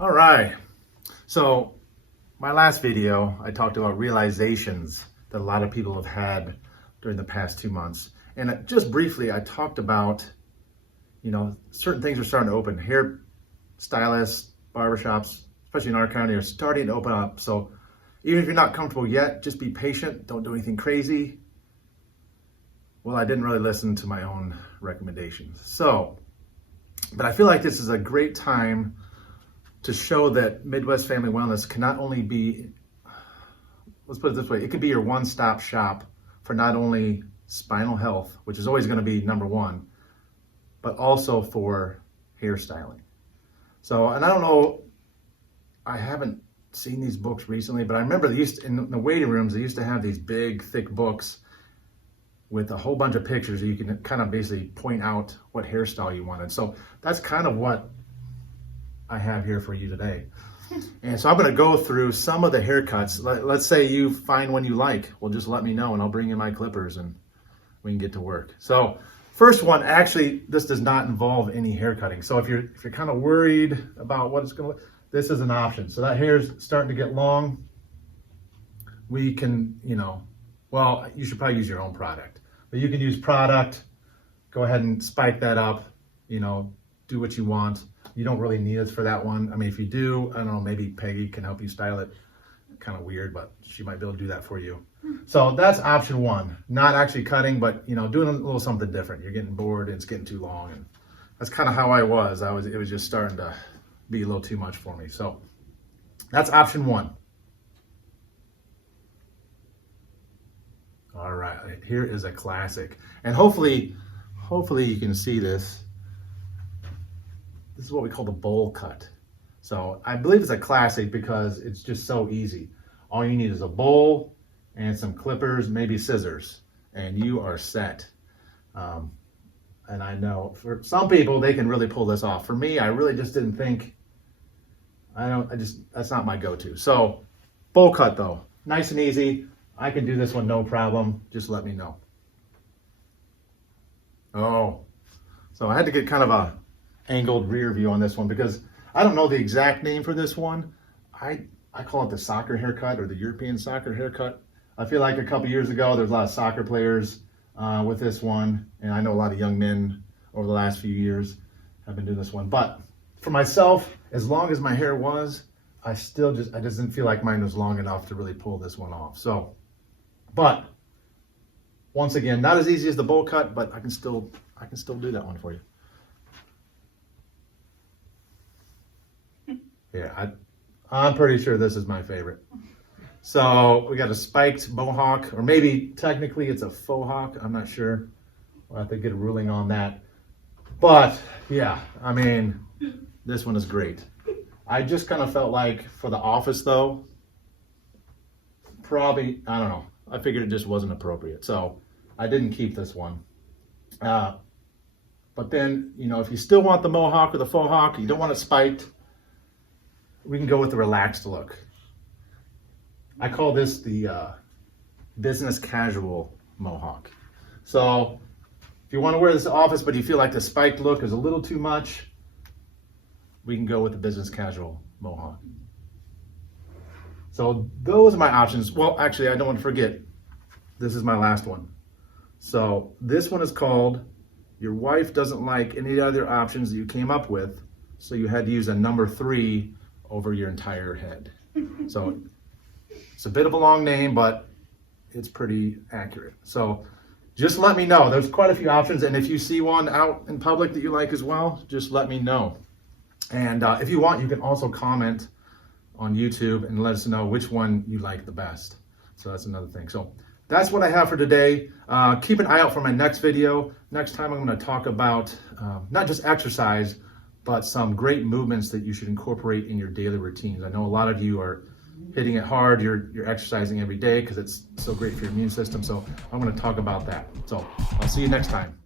All right. So my last video, I talked about realizations that a lot of people have had during the past 2 months. And just briefly, I talked about, certain things are starting to open. Hair stylists, barbershops, especially in our county, are starting to open up. So even if you're not comfortable yet, just be patient. Don't do anything crazy. Well, I didn't really listen to my own recommendations. But I feel like this is a great time to show that Midwest Family Wellness can not only be, let's put it this way, it could be your one-stop shop for not only spinal health, which is always going to be number one, but also for hairstyling. So, and I don't know, I haven't seen these books recently, but I remember in the waiting rooms, they used to have these big, thick books with a whole bunch of pictures. You can kind of basically point out what hairstyle you wanted. So that's kind of what I have here for you today. And so I'm going to go through some of the haircuts. Let's say you find one you like. Well, just let me know and I'll bring in my clippers and we can get to work. So first one, actually, this does not involve any hair cutting. So if you're kind of worried about what it's going to look, this is an option. So that hair's starting to get long. We can, well, you should probably use your own product, but you can use product. Go ahead and spike that up, do what you want. You don't really need us for that one. I mean, if you do, I don't know, maybe Peggy can help you style it. Kind of weird, but she might be able to do that for you. So that's option one. Not actually cutting, but doing a little something different. You're getting bored and it's getting too long. And that's kind of how I was. It was just starting to be a little too much for me. So that's option one. All right, here is a classic. And hopefully you can see this. This is what we call the bowl cut. So I believe it's a classic because it's just so easy. All you need is a bowl and some clippers, maybe scissors, and you are set. And I know for some people, they can really pull this off. For me, I really just didn't think, that's not my go-to. So bowl cut though, nice and easy. I can do this one, no problem. Just let me know. Oh, so I had to get kind of a angled rear view on this one because I don't know the exact name for this one. I call it the soccer haircut or the European soccer haircut. I feel like a couple years ago, there's a lot of soccer players with this one. And I know a lot of young men over the last few years have been doing this one. But for myself, as long as my hair was, I just didn't feel like mine was long enough to really pull this one off. So, but once again, not as easy as the bowl cut, but I can still do that one for you. Yeah, I'm pretty sure this is my favorite. So we got a spiked mohawk, or maybe technically it's a faux hawk. I'm not sure. We'll have to get a ruling on that. But yeah, I mean, this one is great. I just kind of felt like for the office though, probably, I don't know. I figured it just wasn't appropriate. So I didn't keep this one. But then, if you still want the mohawk or the faux hawk, you don't want it spiked, we can go with the relaxed look. I call this the business casual mohawk. So if you want to wear this to office, but you feel like the spiked look is a little too much, we can go with the business casual mohawk. So those are my options. Well, actually, I don't want to forget, this is my last one. So this one is called, your wife doesn't like any other options that you came up with, so you had to use a number 3 over your entire head. So it's a bit of a long name, but it's pretty accurate. So just let me know. There's quite a few options. And if you see one out in public that you like as well, just let me know. And if you want, you can also comment on YouTube and let us know which one you like the best. So that's another thing. So that's what I have for today. Keep an eye out for my next video. Next time I'm going to talk about not just exercise, but some great movements that you should incorporate in your daily routines. I know a lot of you are hitting it hard. You're exercising every day because it's so great for your immune system. So I'm going to talk about that. So I'll see you next time.